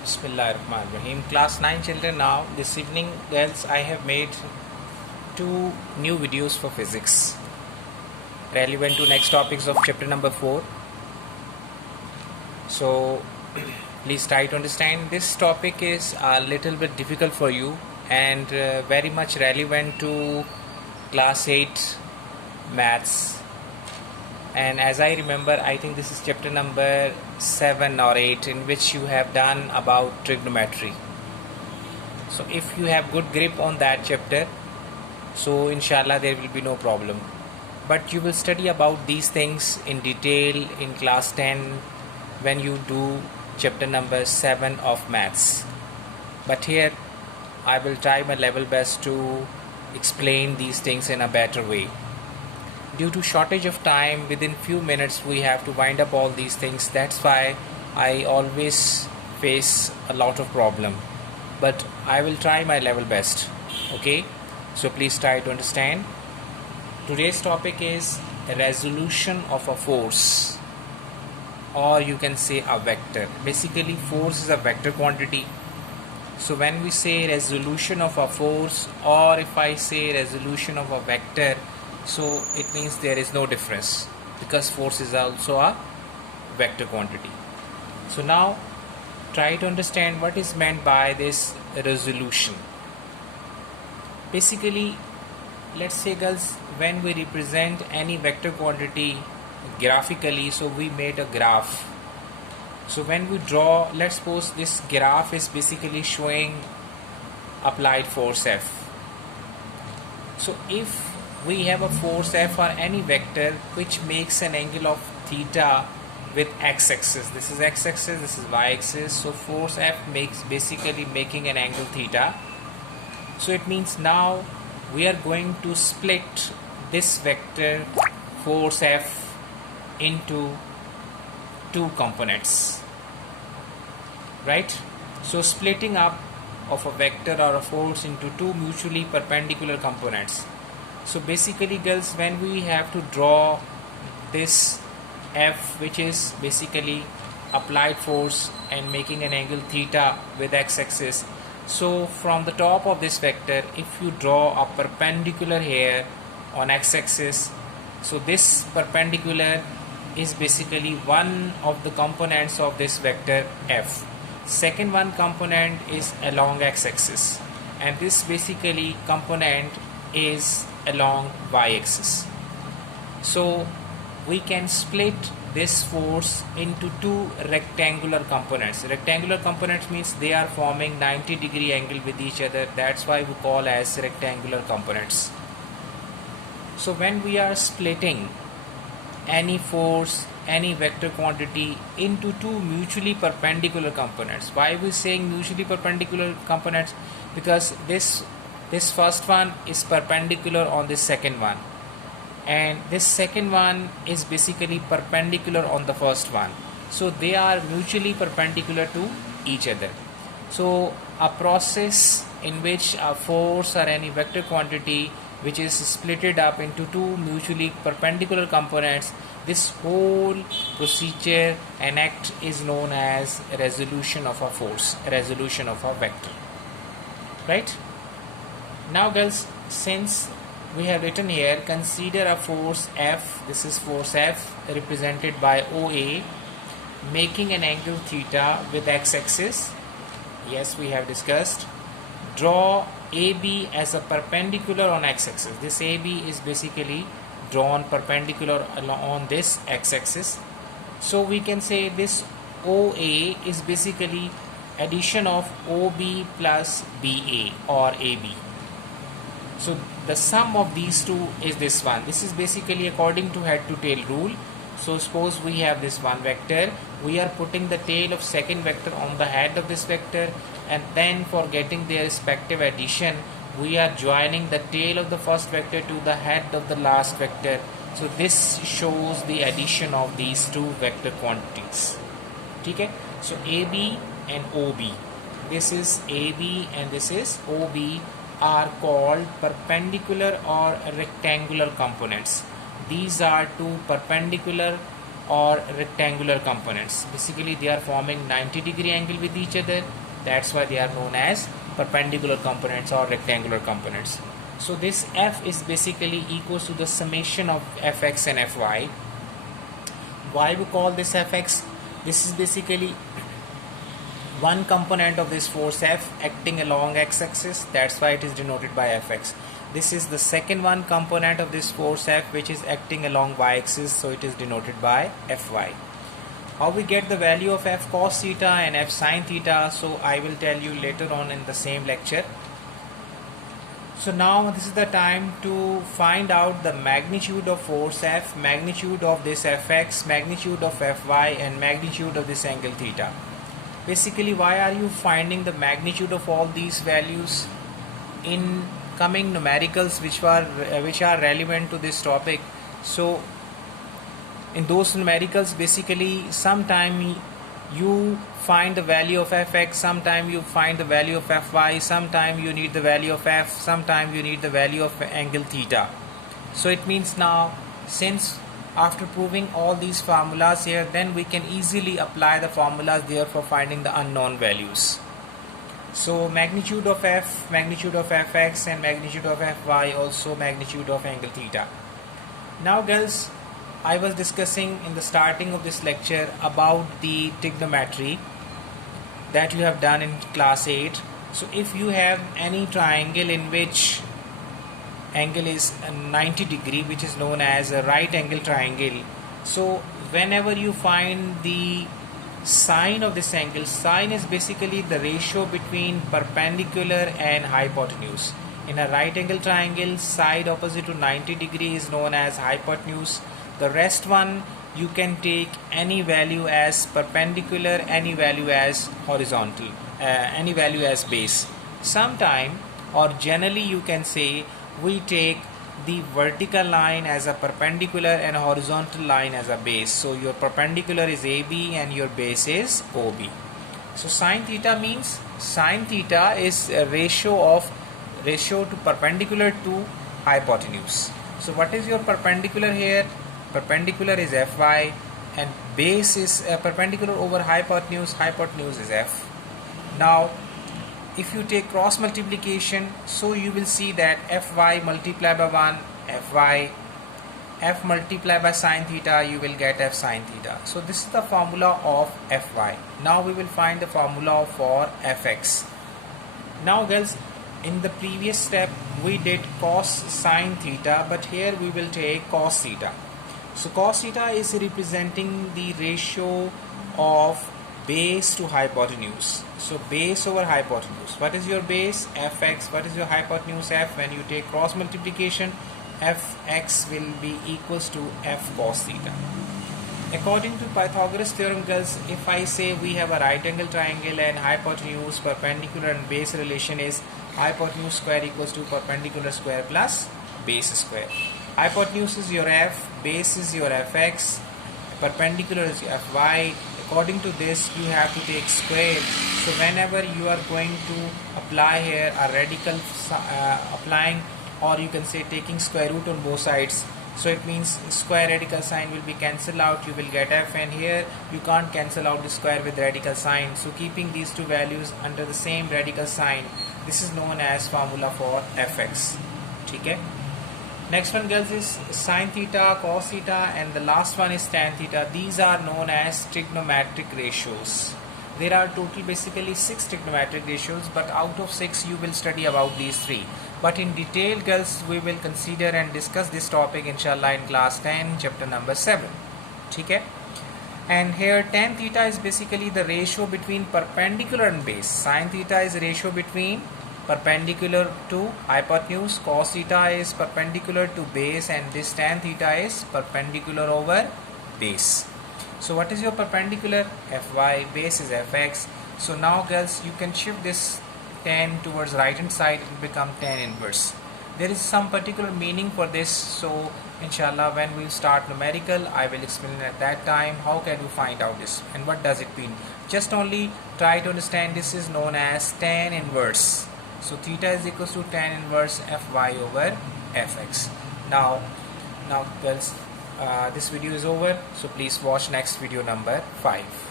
Bismillahirrahmanirrahim. Class 9 children, now this evening girls, I have made two new videos for physics relevant to next topics of chapter number 4. So please try to understand. This topic is a little bit difficult for you and very much relevant to class 8 maths. And as I remember, I think this is chapter number 7 or 8 in which you have done about trigonometry. So if you have good grip on that chapter, so inshallah there will be no problem. But you will study about these things in detail in class 10 when you do chapter number 7 of maths. But here I will try my level best to explain these things in a better way. Due to shortage of time, within few minutes we have to wind up all these things. That's why I always face a lot of problem, but I will try my level best. Okay, so please try to understand. Today's topic is resolution of a force, or you can say a vector. Basically force is a vector quantity. So when we say resolution of a force, or if I say resolution of a vector, so it means there is no difference, because force is also a vector quantity. So now try to understand what is meant by this resolution. Basically, let's say girls, when we represent any vector quantity graphically, so we made a graph. So when we draw, let's suppose this graph is basically showing applied force F. So if we have a force F or any vector which makes an angle of theta with x-axis, this is x-axis, this is y-axis, so force F makes basically making an angle theta. So it means now we are going to split this vector force F into two components, right? So splitting up of a vector or a force into two mutually perpendicular components. So basically girls, when we have to draw this F, which is basically applied force and making an angle theta with x-axis, so from the top of this vector, if you draw a perpendicular here on x-axis, so this perpendicular is basically one of the components of this vector F. Second one component is along x-axis, and this basically component is along y-axis. So we can split this force into two rectangular components. Rectangular components means they are forming 90-degree angle with each other. That's why we call as rectangular components. So when we are splitting any force, any vector quantity into two mutually perpendicular components, why we saying mutually perpendicular components? Because this first one is perpendicular on this second one, and this second one is basically perpendicular on the first one, so they are mutually perpendicular to each other. So a process in which a force or any vector quantity which is splitted up into two mutually perpendicular components, this whole procedure and act is known as resolution of a force, resolution of a vector, right? Now girls, since we have written here, consider a force F, this is force F represented by OA, making an angle theta with x-axis. Yes, we have discussed. Draw AB as a perpendicular on x-axis. This AB is basically drawn perpendicular on this x-axis. So we can say this OA is basically addition of OB plus BA or AB. So the sum of these two is this one. This is basically according to head to tail rule. So suppose we have this one vector, we are putting the tail of second vector on the head of this vector, and then for getting their respective addition, we are joining the tail of the first vector to the head of the last vector. So this shows the addition of these two vector quantities. Okay? So AB and OB. This is AB and this is OB are called perpendicular or rectangular components. These are two perpendicular or rectangular components. Basically they are forming 90-degree angle with each other. That's why they are known as perpendicular components or rectangular components. So this f is basically equals to the summation of fx and fy. Why we call this fx? This is basically one component of this force F acting along x-axis. That's why it is denoted by Fx. This is the second one component of this force F which is acting along y-axis, so it is denoted by Fy. How we get the value of F cos theta and F sin theta, so I will tell you later on in the same lecture. So now this is the time to find out the magnitude of force F, magnitude of this Fx, magnitude of Fy, and magnitude of this angle theta. Basically, why are you finding the magnitude of all these values? In coming numericals which are relevant to this topic, so in those numericals basically sometime you find the value of fx, sometime you find the value of fy, sometime you need the value of f, sometime you need the value of angle theta. So it means now, since after proving all these formulas here, then we can easily apply the formulas there for finding the unknown values. So magnitude of f, magnitude of fx, and magnitude of fy, also magnitude of angle theta. Now girls, I was discussing in the starting of this lecture about the trigonometry that you have done in class 8. So if you have any triangle in which angle is 90 degree, which is known as a right angle triangle, so whenever you find the sine of this angle, sine is basically the ratio between perpendicular and hypotenuse. In a right angle triangle, side opposite to 90 degree is known as hypotenuse. The rest one you can take any value as perpendicular, any value as horizontal, any value as base. Sometime or generally you can say we take the vertical line as a perpendicular and a horizontal line as a base. So your perpendicular is AB and your base is OB. So sine theta means, sine theta is a ratio to perpendicular to hypotenuse. So what is your perpendicular here? Perpendicular is Fy, and base is perpendicular over hypotenuse, hypotenuse is F. Now if you take cross multiplication, so you will see that Fy multiplied by 1 Fy, F multiplied by sine theta, you will get F sine theta. So this is the formula of Fy. Now we will find the formula for Fx. Now girls, in the previous step we did cos sine theta, but here we will take cos theta. So cos theta is representing the ratio of base to hypotenuse. So base over hypotenuse. What is your base? Fx. What is your hypotenuse? F. When you take cross multiplication, Fx will be equals to F cos theta. According to Pythagoras theorem, girls, if I say we have a right angle triangle and hypotenuse, perpendicular and base relation is hypotenuse square equals to perpendicular square plus base square. Hypotenuse is your F, base is your Fx, perpendicular is your Fy. According to this, you have to take square. So whenever you are going to apply here a radical applying, or you can say taking square root on both sides, so it means square radical sign will be cancelled out, you will get F, and here you can't cancel out the square with radical sign. So keeping these two values under the same radical sign, this is known as formula for Fx. Okay. Next one girls is sine theta, cos theta, and the last one is tan theta. These are known as trigonometric ratios. There are total basically 6 trigonometric ratios, but out of 6 you will study about these 3. But in detail girls, we will consider and discuss this topic inshallah in class 10 chapter number 7. Okay? And here tan theta is basically the ratio between perpendicular and base. Sine theta is the ratio between perpendicular to hypotenuse, cos theta is perpendicular to base, and this tan theta is perpendicular over base. So what is your perpendicular? Fy, base is Fx. So now girls, you can shift this tan towards right hand side, it will become tan inverse. There is some particular meaning for this, so inshallah when we start numerical I will explain at that time how can we find out this and what does it mean. Just only try to understand this is known as tan inverse. So theta is equals to tan inverse Fy over Fx. Now girls, this video is over, so please watch next video number 5.